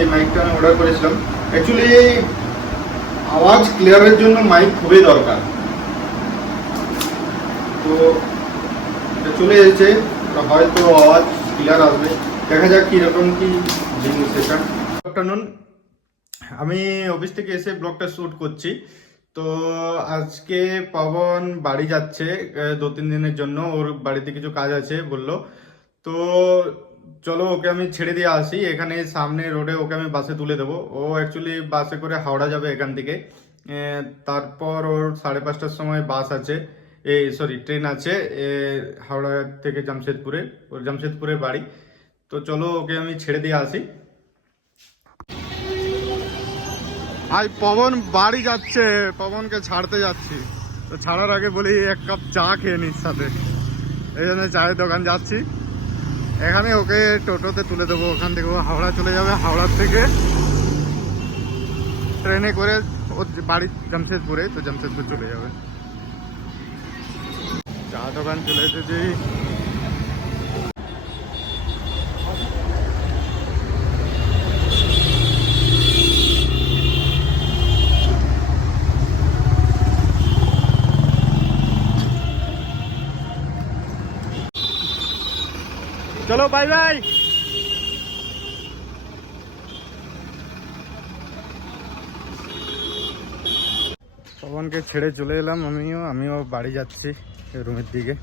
এই মাইকটা আমি অর্ডার করেছিলাম। অ্যাকচুয়ালি আওয়াজ ক্লিয়ারের জন্য মাইক খুবই দরকার। তো এটা চলে এসেছে, হয়তো আওয়াজ ক্লিয়ার আসবে, দেখা যাক কীরকম কি জিনিস এটা। গুড আফটারনুন, আমি অফিস থেকে এসে ব্লগটা শ্যুট করছি। তো আজকে পবন বাড়ি যাচ্ছে 2-3 দিনের জন্য, ওর বাড়িতে কিছু কাজ আছে বললো। তো চলো ওকে আমি ছেড়ে দিয়ে আসি, এখানে সামনে রোডে ওকে আমি বাসে তুলে দেবো। ও অ্যাকচুয়ালি বাসে করে হাওড়া যাবে এখান থেকে। তারপর ওর 5:30টার সময় বাস আছে, ট্রেন আছে হাওড়া থেকে জামশেদপুরে, ওর জামশেদপুরে বাড়ি। তো চলো ওকে আমি ছেড়ে দিয়ে আসি। আজ পবন বাড়ি যাচ্ছে, পবনকে ছাড়তে যাচ্ছি। তো ছাড়ার আগে বলি এক কাপ চা খেয়ে নিস সাথে, এই জন্য চায়ের দোকান যাচ্ছি। এখানে ওকে টোটোতে তুলে দেবো, ওখান থেকে ও হাওড়া চলে যাবে, হাওড়ার থেকে ট্রেনে করে ওর বাড়ি জামশেদপুরে, তো জামশেদপুর চলে যাবে। চা দোকান চলে এসেছি। চলো বাই বাই। পবনকে ছেড়ে চলে এলাম, আমিও বাড়ি যাচ্ছি রুমের দিকে।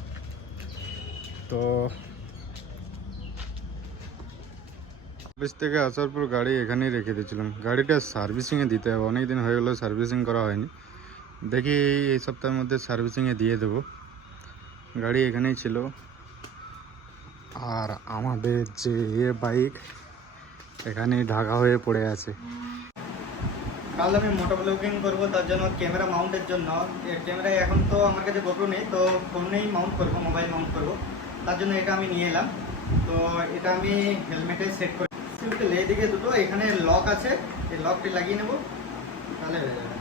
তো অফিস থেকে আসার পর গাড়ি এখানেই রেখে দিয়েছিলাম, গাড়িটা সার্ভিসিংয়ে দিতে হবে, অনেকদিন হয়ে গেলো সার্ভিসিং করা হয়নি। দেখি এই সপ্তাহের মধ্যে সার্ভিসিংয়ে দিয়ে দেবো। গাড়ি এখানেই ছিল। আর আমাদের যে বাইক এখানেই ঢাকা হয়ে পড়ে আছে। কাল আমি মোটো ব্লগিং করবো, তার জন্য ক্যামেরা মাউন্টের জন্য ক্যামেরা এখন তো আমার কাছে গোপ্রো নেই, তো ফোনেই মাউন্ট করবো, মোবাইল মাউন্ট করবো। তার জন্য এটা আমি নিয়ে এলাম। তো এটা আমি হেলমেটে সেট করে এদিকে দুটো এখানে লক আছে, এই লকটি লাগিয়ে নেবো, তাহলে হয়ে যাবে।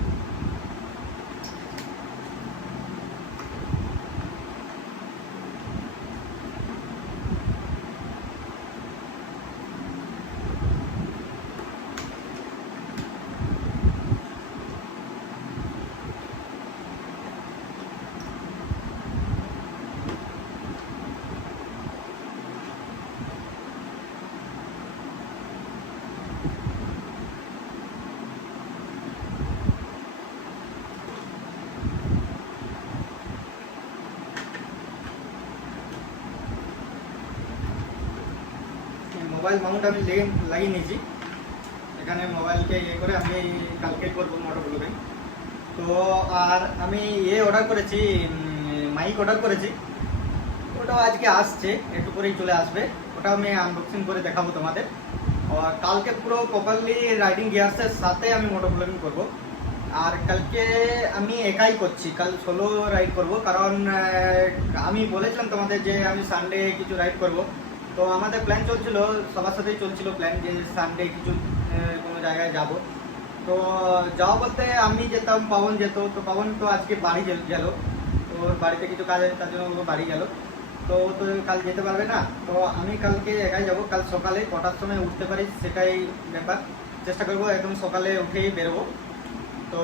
মোবাইল মাউন্ট আমি লাগিয়ে নিয়েছি, এখানে মোবাইলকে ইয়ে করে আমি কালকে করবো মোটো ব্লগিং। তো আর আমি অর্ডার করেছি, মাইক অর্ডার করেছি, ওটাও আজকে আসছে, একটু করেই চলে আসবে। ওটা আমি আনবক্সিং করে দেখাবো তোমাদের। আর কালকে পুরো প্রপারলি রাইডিং গিয়ার্সের সাথে আমি মোটো ব্লগিং করবো। আর কালকে আমি একাই করছি, কাল সোলো রাইড করব, কারণ আমি বলেছিলাম তোমাদের যে আমি সানডে কিছু রাইড করব। তো আমাদের প্ল্যান চলছিল, সবার সাথেই চলছিল প্ল্যান যে সানডে কিছু কোনো জায়গায় যাব। তো যাওয়া বলতে আমি যেতাম, পবন যেত। তো পবন তো আজকে বাড়ি গেল, তো বাড়িতে কিছু কাজ আছে, তার জন্য ও বাড়ি গেল। তো তো কাল যেতে পারবে না, তো আমি কালকে একাই যাব। কাল সকালে কটার সময় উঠতে পারি সেটাই ব্যাপার, চেষ্টা করবো একদম সকালে উঠেই বেরোবো। তো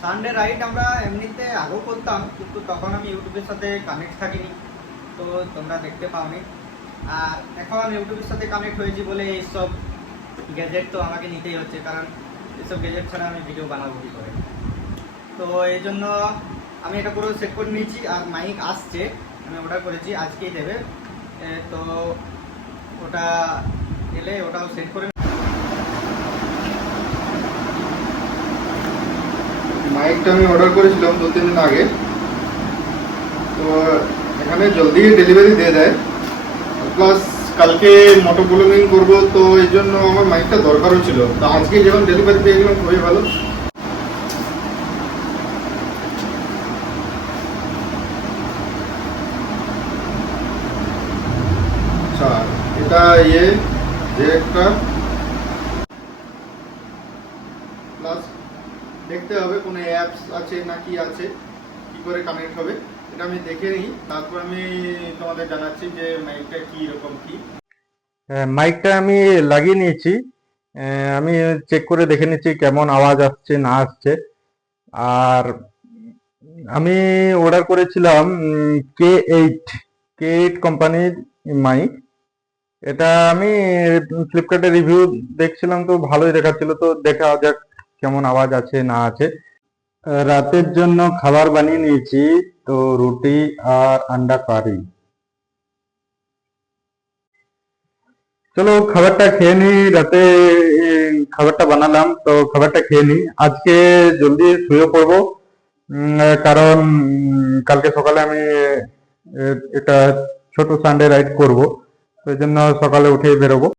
সানডে রাইড আমরা এমনিতে আগেও করতাম, কিন্তু তখন আমি ইউটিউবের সাথে কানেক্ট থাকিনি, তো তোমরা দেখতে পাওনি। আর এখন ইউটিউবের সাথে কানেক্ট হয়েছি বলে এইসব গ্যাজেট তো আমাকে নিতেই হচ্ছে, কারণ এইসব গ্যাজেট ছাড়া আমি ভিডিও বানাবো কী করে। তো এই জন্য আমি এটা পুরো সেট করে নিয়েছি। আর মাইক আসছে, আমি অর্ডার করেছি, আজকেই দেবে। তো ওটা এলে ওটাও সেট করে। মাইকটা আমি অর্ডার করেছিলাম 2-3 দিন আগে, তো এখানে জলদি ডেলিভারি দিয়ে দেয়। প্লাস কালকে মোটো ব্লগিং করবো, তো এই জন্য আমার মাইকটা দরকারও ছিল। তো আজকে যখন ডেলিভারি পেয়ে গেলাম খুবই ভালো। আচ্ছা, এটা যে একটা প্লাস দেখতে হবে কোনো অ্যাপস আছে না কি আছে, কি করে কানেক্ট হবে এটা আমি দেখে নিই, তারপর আমি তোমাদের জানাচ্ছি যে মাইকটা কি রকম কি। মাইকটা আমি লাগিয়ে নিয়েছি। আমি চেক করে দেখে নিচ্ছি কেমন আওয়াজ আসছে না আসছে। আর আমি অর্ডার করেছিলাম কে এইট কোম্পানির মাইক। এটা আমি ফ্লিপকার্টে রিভিউ দেখছিলাম, তো ভালোই দেখাচ্ছিল, তো দেখা যাক কেমন আওয়াজ আছে না আছে। রাতের জন্য খাবার বানিয়ে নিয়েছি, তো রুটি আর আন্ডা কারি। চলো খাবারটা খেয়ে নি। রাতে খাবারটা বানালাম, তো খাবারটা খেয়ে নি। আজকে জলদি শুয়ে পড়বো, কারণ কালকে সকালে আমি একটা ছোট সানডে রাইড করব, তো এই জন্য সকালে উঠেই বেরোবো।